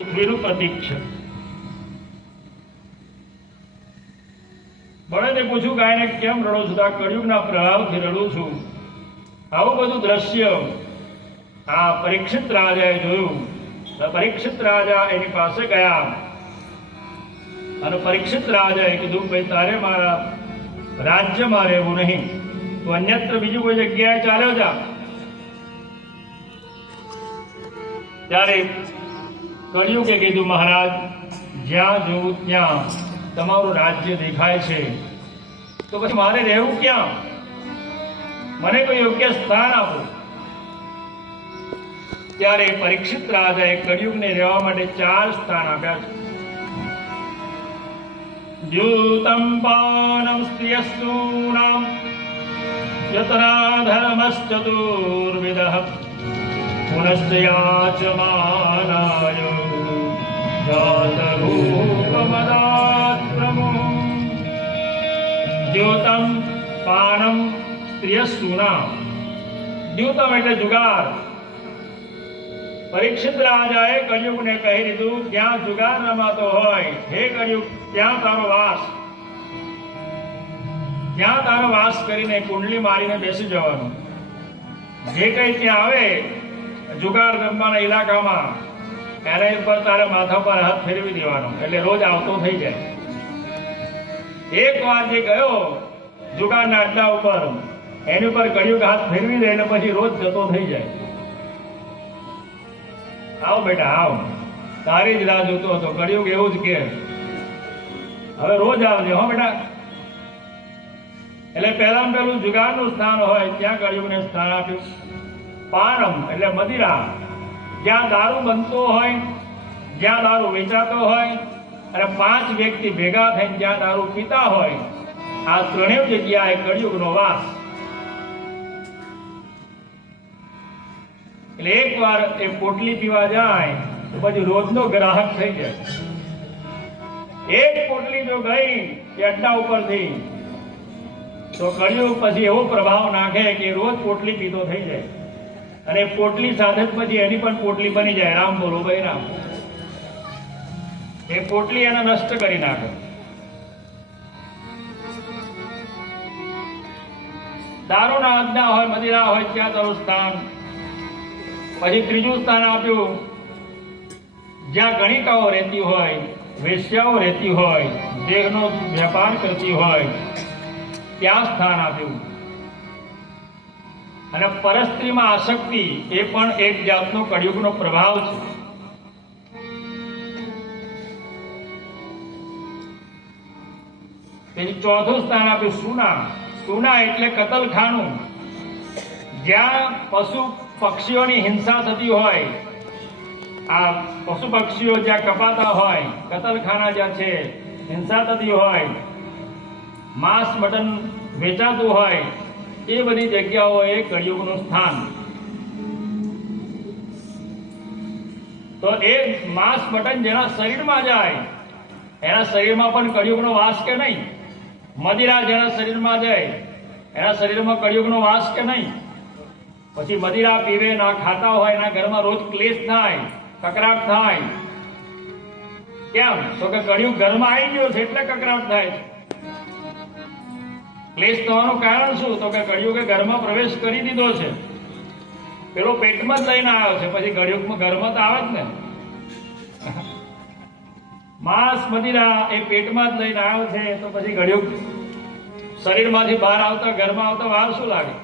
પૃથ્વીનું પ્રતીક છે. બળદે પૂછ્યું ગાયને કેમ રડો છું? આ કળિયુગના પ્રભાવથી રડું છું. આવું બધું દ્રશ્ય આ પરીક્ષિત રાજાએ જોયું. પરીક્ષિત રાજા એની પાસે ગયા અને પરીક્ષિત રાજાએ કીધું, ભાઈ તારે મારા રાજ્યમાં રહેવું નહીં, તો અન્યત્ર બીજી કોઈ જગ્યાએ ચાલ્યો જા. ત્યારે કળિયુગે કીધું, મહારાજ જ્યાં જોઉં ત્યાં તમારું રાજ્ય દેખાય છે, તો પછી મારે રહેવું ક્યાં? મને કોઈ યોગ્ય સ્થાન આપો. ત્યારે પરીક્ષિત રાજાએ કળિયુગને રહેવા માટે 4 સ્થાન આપ્યા છે. દ્યુતમ પાનમ સ્ત્રિયસ્તૂનામ યતના ધર્મશ્ચતુર્વિદઃ પુનશ્ચ યાચમાનાય જાતરૂપમદાત્રમુઃ. દ્યુતમ પાનમ સ્ત્રિયસ્તૂનામ. દ્યુતમ એટલે જુગાર. પરીક્ષિત રાજાએ કળિયુગને કહી દીધું, જ્યાં જુગાર રમાતો હોય, હે કળિયુગ, ત્યાં તારો વાસ. ત્યાં તારો વાસ કરીને કુંડલી મારીને બેસી જવાનું. જે કઈ ત્યાં આવે જુગાર રમવાના ઇલાકામાં, એના ઉપર તારે માથા પર હાથ ફેરવી દેવાનો, એટલે રોજ આવતો થઈ જાય. એક વાર જે ગયો જુગારના અડ્ડા ઉપર, એની ઉપર કળિયુગ હાથ ફેરવી દે એટલે પછી રોજ જતો થઈ જાય. આવ બેટા આવ, તારી જ રાહ જોતો હતો. કળિયુગ એવું જ કે હવે રોજ આવજે હો બેટા. એટલે પહેલામાં પહેલું જુગારનું સ્થાન હોય ત્યાં કળિયુગને સ્થાન આપ્યું. પાનમ એટલે મદિરા. જ્યાં દારૂ બનતો હોય, જ્યાં દારૂ વેચાતો હોય અને 5 વ્યક્તિ ભેગા થઈને જ્યાં દારૂ પીતા હોય, આ ત્રણેય જગ્યાએ કળિયુગનો વાસ. એટલે એક વાર એ પોટલી પીવા જાય તો પછી રોજનો ગ્રાહક થઈ જાય. એક પોટલી જો ગઈ એ અડ્ડા ઉપરથી, તો કળિયુગ પછી એવો પ્રભાવ નાખે કે રોજ પોટલી પીતો થઈ જાય. અને પોટલી સાથે જ પછી એની પણ પોટલી બની જાય. રામ બોલો ભાઈ રામ. એ પોટલી એને નષ્ટ કરી નાખે. દારૂના અડ્ડા હોય, મદિરા હોય, ત્યાં તારું સ્થાન. પછી ત્રીજું સ્થાન આપ્યું, જ્યાં ગણિકાઓ રહેતી હોય, વેશ્યાઓ રહેતી હોય, દેહનો વેપાર કરતી હોય, ત્યાં સ્થાન આપ્યું. અને પરસ્ત્રીમાં આસક્તિ એ પણ એક જાતનો કળિયુગનો પ્રભાવ છે. પછી ચોથું સ્થાન આપ્યું સૂના. સૂના એટલે કતલખાનું. જ્યાં પશુ પક્ષીઓની હિંસા થતી હોય, આ પશુ પક્ષીઓ જ્યાં કપાતા હોય, કતલખાના જ્યાં છે, હિંસા થતી હોય, માંસ મટન વેચાતું હોય, એ બધી જગ્યાઓ એ કળિયુગનું સ્થાન. તો એ માંસ મટન જેના શરીરમાં જાય, એના શરીરમાં પણ કળિયુગનો વાસ કે નહીં? મદિરા જેના શરીરમાં જાય, એના શરીરમાં કળિયુગનો વાસ કે નહીં? પછી મદિરા પીવે, ના ખાતા હોય, એના ઘરમાં રોજ ક્લેશ થાય, કકરાટ થાય. કેમ? તો કે કળિયુગ ઘરમાં આવી ગયો છે એટલે કકરાટ થાય છે. ક્લેશ થવાનું કારણ શું? તો કે કળિયુગે ઘરમાં પ્રવેશ કરી દીધો છે. પેલો પેટમાં જ લઈને આવ્યો છે, પછી કળિયુગમાં ઘરમાં તો આવે જ ને. માંસ મદિરા એ પેટમાં જ લઈને આવ્યો છે, તો પછી કળિયુગ શરીરમાંથી બહાર આવતા, ઘરમાં આવતા વાર શું લાગે?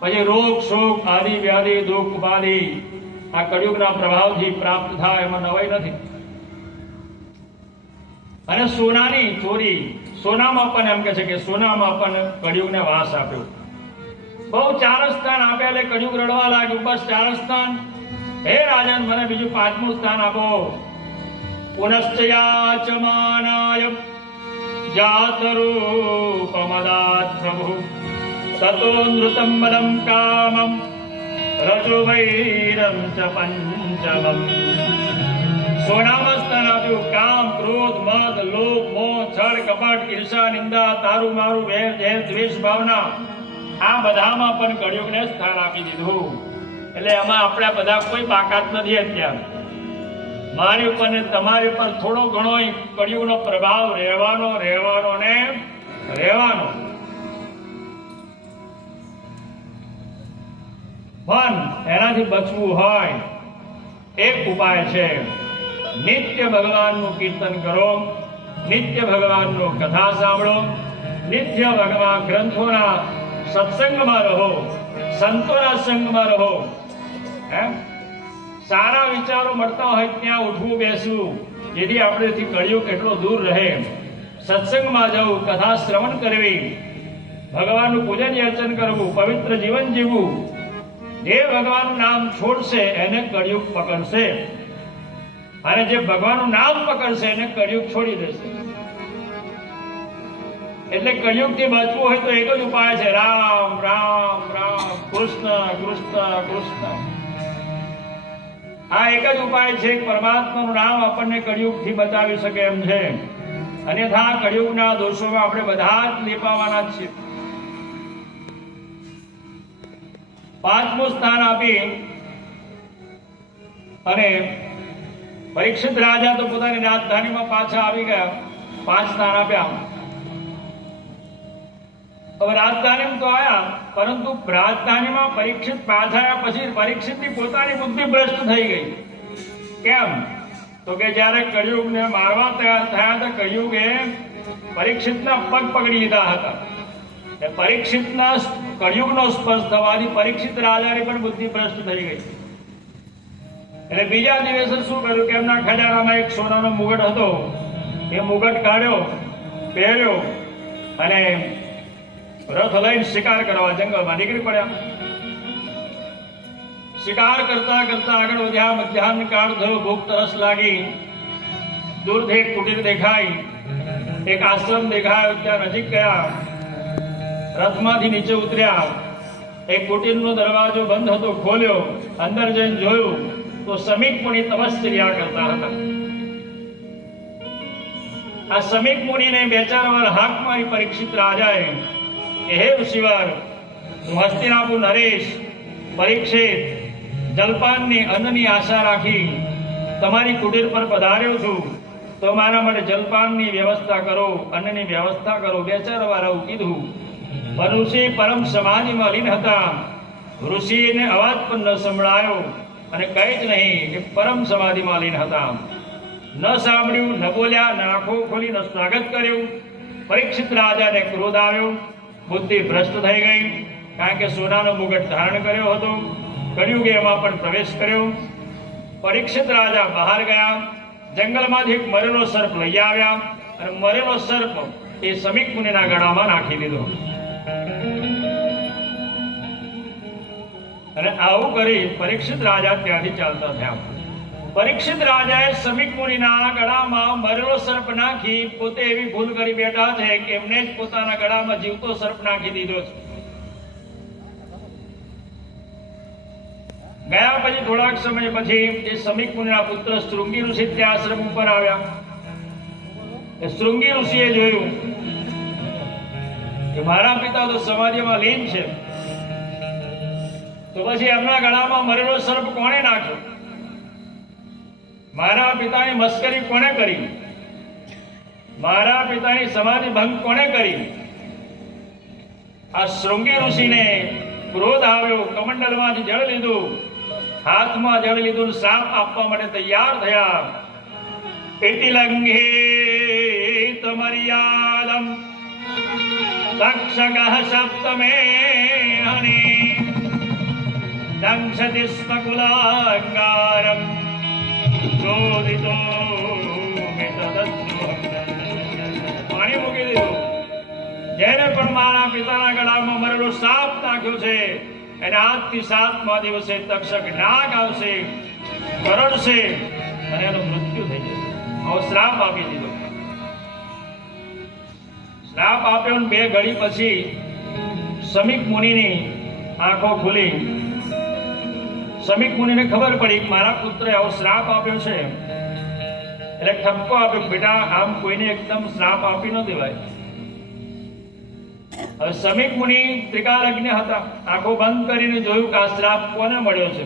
પછી રોગ શોક આદિ વ્યાધિ દુઃખ ઉપાધિ આ કળિયુગના પ્રભાવથી પ્રાપ્ત થાય, એમાં નવાઈ નથી. અને સોનાની ચોરી, સોનામાં પણ એમ કે છે કે સોનામાં પણ કળિયુગને વાસ આપ્યો. બહુ 4 સ્થાન આપ્યા એટલે કળિયુગ રડવા લાગ્યું. બસ 4 સ્થાન, હે રાજન મને બીજું 5મું સ્થાન આપો. પુનશ્ચ યાચમાનાય જાતરૂપમદાત પ્રભુ તતો નૃતમ મદમ કામમ રજુવૈરમ ચ પંચમમ. સોનામાં સ્થાન આપ્યું. કામ, ક્રોધ, મદ, લોભ, મોહ, છળ, કપટ, ઈર્ષા, નિંદા, તારું મારું, વેર, ઝેર, દ્વેષ ભાવના, આ બધામાં પણ કળિયુગને સ્થાન આપી દીધું. એટલે એમાં આપણે બધા કોઈ બાકાત નથી અત્યારે. મારી ઉપર ને તમારી ઉપર થોડો ઘણો કળિયુગનો પ્રભાવ રહેવાનો ને રહેવાનો. પણ એનાથી બચવું હોય એક ઉપાય છે, નિત્ય ભગવાનનું કીર્તન કરો, નિત્ય ભગવાનનું કથા સાંભળો, નિત્ય ભગવાન ગ્રંથોના સત્સંગમાં રહો, સંતોના સંગમાં રહો. સારા વિચારો મળતા હોય ત્યાં ઉઠવું બેસવું, જેથી આપણેથી કળિયુગ એટલો દૂર રહે. સત્સંગમાં જવું, કથા શ્રવણ કરવી, ભગવાનનું પૂજન અર્ચન કરવું, પવિત્ર જીવન જીવવું. જે ભગવાનનું નામ છોડશે એને કળિયુગ પકડશે, અને જે ભગવાનનું નામ પકડશે એને કળિયુગ છોડી દેશે. એટલે કળિયુગથી બચવું હોય તો એક જ ઉપાય છે, રામ રામ રામ, કૃષ્ણ કૃષ્ણ કૃષ્ણ. આ એક જ ઉપાય છે. પરમાત્માનું નામ આપણને કળિયુગથી બચાવી શકે એમ છે. અન્યથા કળિયુગના દોષોમાં આપણે બધા જ લીપાવાના જ છીએ. પાંચમું સ્થાન આપી અને પરીક્ષિત રાજા તો પોતાની રાજધાનીમાં પાછા આવી ગયા. 5 સ્થાન આપ્યા. હવે રાજધાનીમાં તો આવ્યા, પરંતુ રાજધાનીમાં પરીક્ષિત પાછા આવ્યા પછી પરીક્ષિતની પોતાની બુદ્ધિ ભ્રષ્ટ થઈ ગઈ. કેમ? તો કે જયારે કળિયુગને મારવા તૈયાર થયા હતા, કળિયુગે પરીક્ષિતના પગ પકડી લીધા હતા. પરીક્ષિતના કળિયુગનો સ્પર્શ થવાથી પરીક્ષિત રાજાની પણ બુદ્ધિ ભ્રષ્ટ થઈ ગઈ. એટલે બીજા દિવસે શું કર્યું કે એમના ખજાનામાં એક સોનાનો મુગટ હતો, એ મુગટ કાઢ્યો, પહેર્યો અને રથ લઈને શિકાર કરવા જંગલમાં નીકળી પડ્યા. શિકાર કરતા કરતા આગળ વધ્યા. મધ્યાહન કાળ થયો, ભૂખ તરસ લાગી. દૂરથી એક કુટીર દેખાઈ, એક આશ્રમ દેખાયો. ત્યાં નજીક ગયા, રથમાંથી નીચે ઉતર્યા. એક કુટીરનો દરવાજો બંધ હતો, ખોલ્યો. અંદર જઈને જોયું તો સમીક મુનિ તપશ્ચર્યા કરતા હતા. આ સમીક મુનિને 2-4 વાર હાક મારી પરીક્ષિત રાજાએ કે હે ઋષિવર, હું હસ્તિનાપુર નરેશ પરીક્ષિત જલપાનની અન્નની આશા રાખી તમારી કુટીર પર પધાર્યો છું, તો મારા માટે જલપાનની વ્યવસ્થા કરો, અન્નની વ્યવસ્થા કરો. 2-4 વાર આવું કીધું. પણ ઋષિ પરમ સમાધિમાં લીન હતા. ઋષિને અવાજ પણ ન સંભળાયો અને કઈ જ નહીં કે પરમ સમાધિમાં લીન હતા. ન સાંભળ્યું, ન બોલ્યા, ન આંખો ખોલી, ન સ્વાગત કર્યું. પરીક્ષિત રાજાને ક્રોધ આવ્યો, બુદ્ધિ ભ્રષ્ટ થઈ ગઈ. કારણ કે સોનાનો મુગટ ધારણ કર્યો હતો. કળિયુગે એમાં પણ પ્રવેશ કર્યો. પરીક્ષિત રાજા બહાર ગયા, જંગલમાંથી એક મરેલો સર્પ લઈ આવ્યા અને મરેલો સર્પ એ સમીક મુનિના ગળામાં નાખી દીધો. અને આવું કરી પરીક્ષિત રાજા ત્યાંથી ચાલતા થયા. પરીક્ષિત રાજાએ સમીક મુનિના ગળામાં મરેલો સર્પ નાખી પોતે એવી ભૂલ કરી બેઠા છે કે એમને જ પોતાના ગળામાં જીવતો સર્પ નાખી દીધો છે. ગયા પછી થોડાક સમય પછી એ સમીક મુનિના પુત્ર શૃંગી ઋષિ ત્યાં આશ્રમ ઉપર આવ્યા. એ શૃંગી ઋષિએ જોયું કે મારા પિતા તો સમાધિમાં લીન છે, તો પછી એમના ગળામાં મરેલો સર્પ કોણે નાખ્યો? મારા પિતાની મસ્કરી કોણે કરી? મારા પિતાની સમાધિ ભંગ કોણે કરી? આ શૃંગી ઋષિને ક્રોધ આવ્યો. કમંડલમાંથી જળ લીધું, હાથમાં જળ લીધું, શ્રાપ આપવા માટે તૈયાર થયા. તિલંઘેત મર્યાદમ તક્ષકઃ સપ્તમે હનિ દંશતિ સ્મ કુલાંગારમ ચોદિતો પાણી મૂકી દીધું. જેને પણ મારા પિતાના ગળામાં મરેલો સાપ નાખ્યો છે એને આજથી 7મા દિવસે તક્ષક નાગ આવશે, કરડશે અને એનું મૃત્યુ થઈ જશે. આવો શ્રાપ આપી દીધો. શ્રાપ આપ્યો ને 2 ઘડી પછી સમીક મુનિની આંખો ખુલી. સમીક મુનિને ખબર પડી કે મારા પુત્રે આવો શ્રાપ આપ્યો છે. એટલે ઠપકો આપ્યો, બેટા આમ કોઈને એકદમ શ્રાપ આપી ન દેવાય. હવે સમીક મુનિ ત્રિકાલજ્ઞ હતા. આંખો બંધ કરીને જોયું કે આ શ્રાપ કોને મળ્યો છે.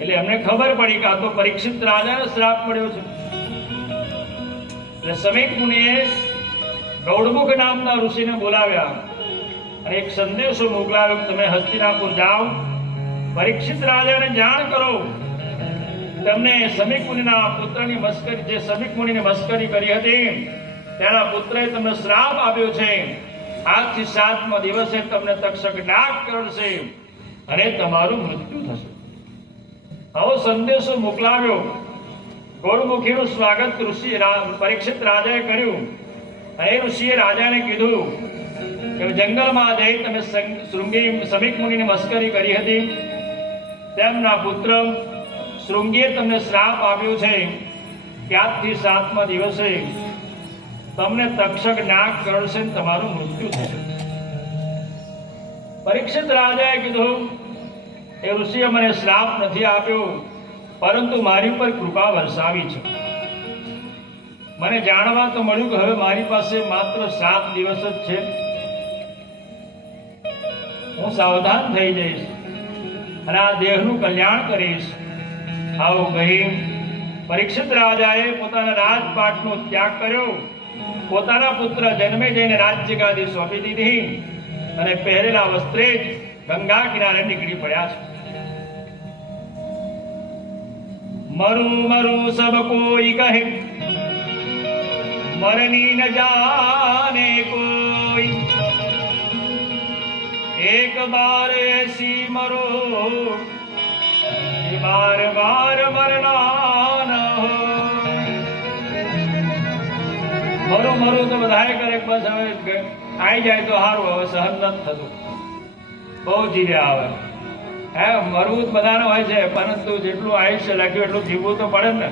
એટલે એમને ખબર પડી કે આ તો પરીક્ષિત રાજાને શ્રાપ મળ્યો છે. એટલે સમીક મુનિએ ગૌડમુખ નામના ઋષિને બોલાવ્યા અને એક સંદેશો મોકલાવ્યો કે તમે હસ્તિનાપુર જાઓ, પરીક્ષિત રાજાને જાણ કરો તમને સમીક મુનિના પુત્રની મસ્કરી, જે સમીક મુનિને મસ્કરી કરી હતી તેના પુત્રએ તમને શ્રાપ આપ્યો છે. આજથી 7મા દિવસે તમને તક્ષક નાગ કરશે અને તમારું મૃત્યુ થશે. આવો સંદેશો મોકલાવ્યો. ગૌડમુખીનું સ્વાગત ઋષિ પરીક્ષિત રાજાએ કર્યું અને ઋષિએ રાજાને કીધું કે જંગલમાં જઈ તમે સમીક મુનિની મસ્કરી કરી હતી, તેમના પુત્ર શૃંગીએ તમને શ્રાપ આપ્યો છે કે આજથી 7મા દિવસે તમને તક્ષક નાગ કરશે તમારું મૃત્યુ થશે. પરીક્ષિત રાજાએ કીધું એ ઋષિએ મને શ્રાપ નથી આપ્યો, પરંતુ મારી ઉપર કૃપા વરસાવી છે. મને જાણવા તો મળ્યું કે હવે મારી પાસે માત્ર 7 દિવસ જ છે. હું સાવધાન થઈ જઈશ અને આ દેહનું કલ્યાણ કરીશ. આવું કહી પરીક્ષિત રાજાએ પોતાના રાજપાટનો ત્યાગ કર્યો, પોતાના પુત્ર જન્મેજયને રાજ્ય ગાદી સોંપી દીધી અને પહેરેલા વસ્ત્રે જ ગંગા કિનારે નીકળી પડ્યા છે. મરું મરું સબ કોઈ કહે, મરની ન જાને કોઈ, એક બાર એસી મરો, બાર બાર મરના ન હો. મરું મરું તો બધાએ કરે, બસ હવે આવી જાય તો સારું, હવે સહન નથી થતું, બહુ જીવ્યા આવે. હે મરવું બધાને હોય છે, પરંતુ જેટલું આયુષ્ય લાગ્યું એટલું જીવવું તો પડે ને.